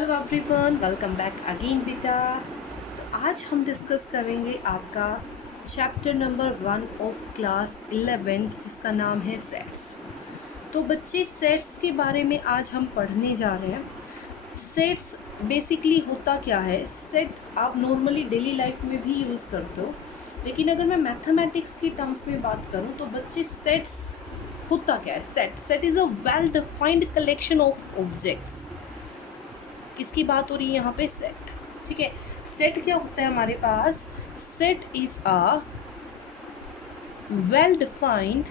Hello everyone, welcome back again बेटा। तो आज हम डिस्कस करेंगे आपका चैप्टर नंबर 1 ऑफ क्लास 11 जिसका नाम है सेट्स। तो बच्चे सेट्स के बारे में आज हम पढ़ने जा रहे हैं। सेट्स बेसिकली होता क्या है? सेट आप नॉर्मली डेली लाइफ में भी यूज़ करते हो, लेकिन अगर मैं मैथमेटिक्स के टर्म्स में बात करूँ तो बच्चे सेट्स होता क्या है? Set is a well defined collection of objects. किसकी बात हो रही है यहाँ पे? सेट। ठीक है, सेट क्या होता है हमारे पास? Set is a well defined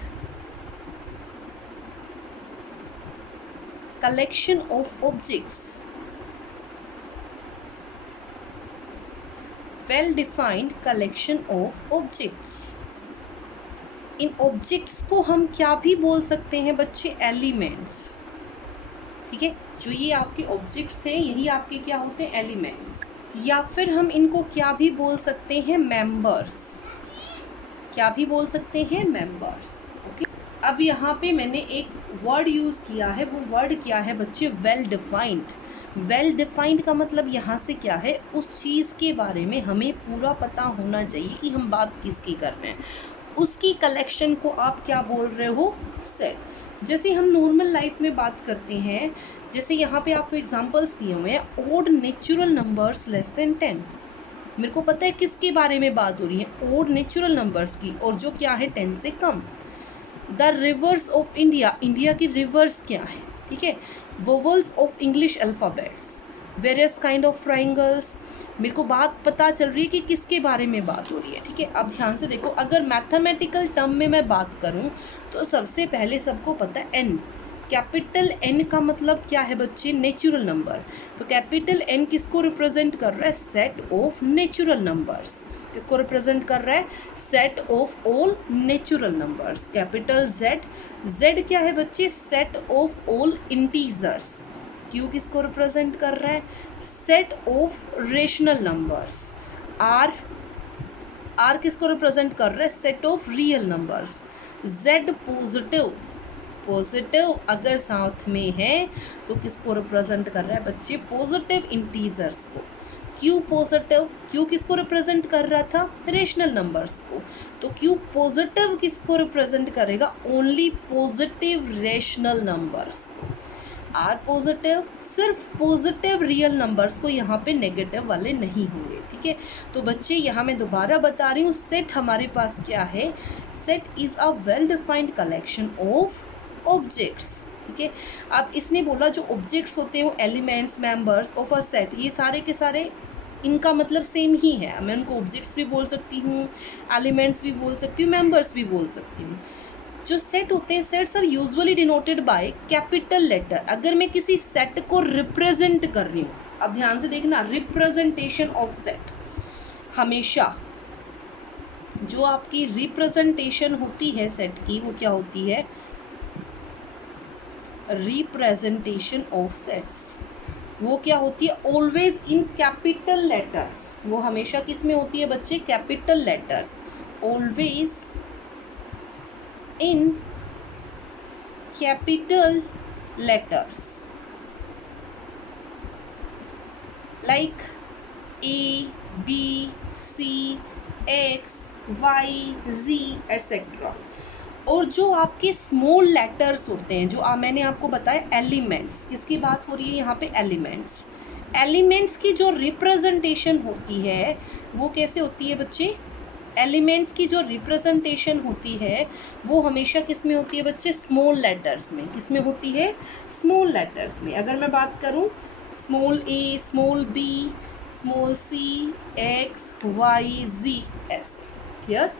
collection of objects. Well defined collection of objects. इन ऑब्जेक्ट्स को हम क्या भी बोल सकते हैं बच्चे? एलिमेंट्स। ठीक है, जो ये आपके ऑब्जेक्ट्स हैं यही आपके क्या होते हैं? एलिमेंट्स। या फिर हम इनको क्या भी बोल सकते हैं? मेंबर्स। क्या भी बोल सकते हैं? मेंबर्स। ओके, अब यहाँ पे मैंने एक वर्ड यूज़ किया है, वो वर्ड क्या है बच्चे? Well defined. वेल डिफाइंड का मतलब यहाँ से क्या है? उस चीज़ के बारे में हमें पूरा पता होना चाहिए कि हम बात किसकी कर रहे हैं। उसकी कलेक्शन को आप क्या बोल रहे हो? सेट। जैसे हम नॉर्मल लाइफ में बात करते हैं, जैसे यहाँ पे आपको एग्जांपल्स दिए हुए हैं, odd natural numbers less than 10। मेरे को पता है किसके बारे में बात हो रही है? ओड नेचुरल नंबर्स की, और जो क्या है 10 से कम। The rivers of India, India की रिवर्स क्या है? ठीक है, vowels of English alphabets, various kind of triangles. मेरे को बात पता चल रही है कि किसके बारे में बात हो रही है। ठीक है, अब ध्यान से देखो, अगर मैथमेटिकल टर्म में मैं बात करूं तो सबसे पहले सबको पता है एन। कैपिटल एन का मतलब क्या है बच्चे? Natural number. तो कैपिटल एन किसको रिप्रेजेंट कर रहा है? Set of natural numbers. किसको रिप्रेजेंट कर रहा है? Set of all natural numbers. Capital Z, Z क्या है बच्चे? Set of all integers. Q किसको रिप्रेजेंट कर रहा है? Set of rational numbers. R, R किसको रिप्रेजेंट कर रहा है? Set of real numbers. Z positive, positive अगर साथ में है तो किसको रिप्रेजेंट कर रहा है बच्चे? पॉजिटिव इंटीजर्स को। क्यू पॉजिटिव, क्यू किसको रिप्रेजेंट कर रहा था? रेशनल नंबर्स को। तो क्यू पॉजिटिव किसको रिप्रेजेंट करेगा? ओनली पॉजिटिव रेशनल नंबर्स को। आर पॉजिटिव, सिर्फ पॉजिटिव रियल नंबर्स को, यहाँ पे नेगेटिव वाले नहीं होंगे। ठीक है, तो बच्चे यहाँ मैं दोबारा बता रही हूँ, सेट हमारे पास क्या है? Set is a well defined collection of objects. ठीक है, अब इसने बोला जो ऑब्जेक्ट्स होते हैं वो elements, members of a set, ये सारे के सारे इनका मतलब सेम ही है। मैं उनको ऑब्जेक्ट्स भी बोल सकती हूँ, एलिमेंट्स भी बोल सकती हूँ, मेंबर्स भी बोल सकती हूँ। जो सेट होते हैं, sets are usually denoted by capital letter. अगर मैं किसी सेट को रिप्रेजेंट कर रही हूँ, अब ध्यान से देखना, रिप्रेजेंटेशन ऑफ सेट, हमेशा जो आपकी रिप्रेजेंटेशन होती है सेट की वो क्या होती है? Representation of sets. वो क्या होती है? Always in capital letters. वो हमेशा किस में होती है बच्चे? Capital letters. Always in capital letters, like A, B, C, X, Y, Z, etc. और जो आपके स्मॉल लेटर्स होते हैं, जो मैंने आपको बताया एलिमेंट्स, किसकी बात हो रही है यहाँ पे? एलिमेंट्स। एलिमेंट्स की जो रिप्रेजेंटेशन होती है वो कैसे होती है बच्चे? एलिमेंट्स की जो रिप्रेजेंटेशन होती है वो हमेशा किस में होती है बच्चे? स्मॉल लेटर्स में। किस में होती है? स्मॉल लेटर्स में। अगर मैं बात करूं, स्मॉल ए, small B, small C, x, Y, जी, ऐसे। क्लियर?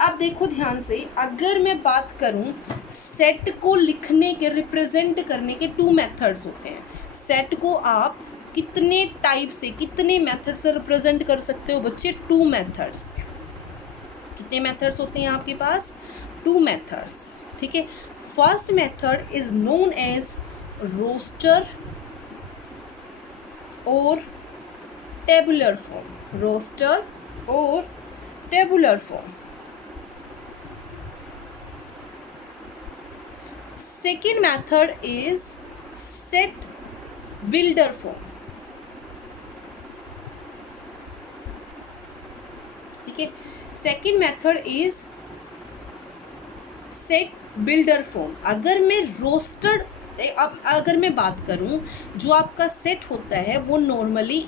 अब देखो ध्यान से, अगर मैं बात करूं, सेट को लिखने के, रिप्रेजेंट करने के 2 मेथड्स होते हैं। सेट को आप कितने टाइप से, कितने मेथड से रिप्रेजेंट कर सकते हो बच्चे? 2 मेथड्स। कितने मेथड्स होते हैं आपके पास? 2 मेथड्स। ठीक है, first method is known as roster और टेबुलर फॉर्म। रोस्टर और tabular form. Second method is set builder form. ठीक है। Second method is set builder form. अगर मैं रोस्टेड, अब अगर मैं बात करूं, जो आपका सेट होता है वो नॉर्मली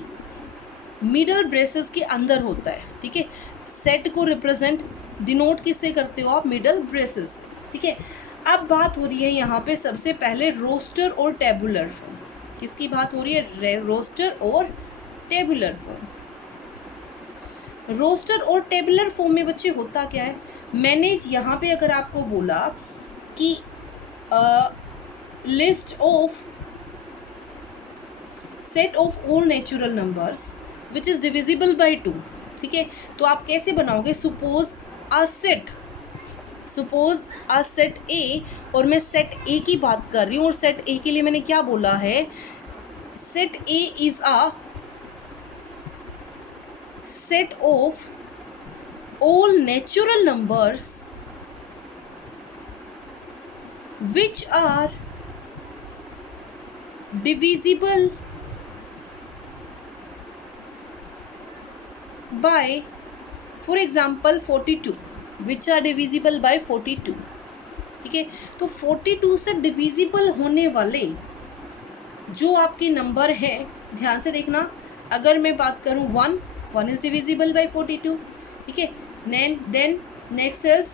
मिडल ब्रेसेस के अंदर होता है, ठीक है। सेट को रिप्रेजेंट डिनोट किससे करते हो आप? मिडल ब्रेसेस से, ठीक है। अब बात हो रही है यहाँ पे सबसे पहले रोस्टर और टेबुलर फॉर्म। किसकी बात हो रही है? रोस्टर और टेबुलर फॉर्म। रोस्टर और टेबुलर फॉर्म में बच्चे होता क्या है? मैंने यहाँ पे अगर आपको बोला कि list of set of all natural numbers which is divisible by 2, ठीक है, तो आप कैसे बनाओगे? सपोज अ सेट ए, और मैं सेट ए की बात कर रही हूँ, और सेट ए के लिए मैंने क्या बोला है? Set A is a set of all natural numbers which are divisible by, for example 42, which are divisible by 42, ठीक है। तो 42 से डिविजिबल होने वाले जो आपके नंबर हैं, ध्यान से देखना, अगर मैं बात करूं 1 is divisible by 42, ठीक है। Then next is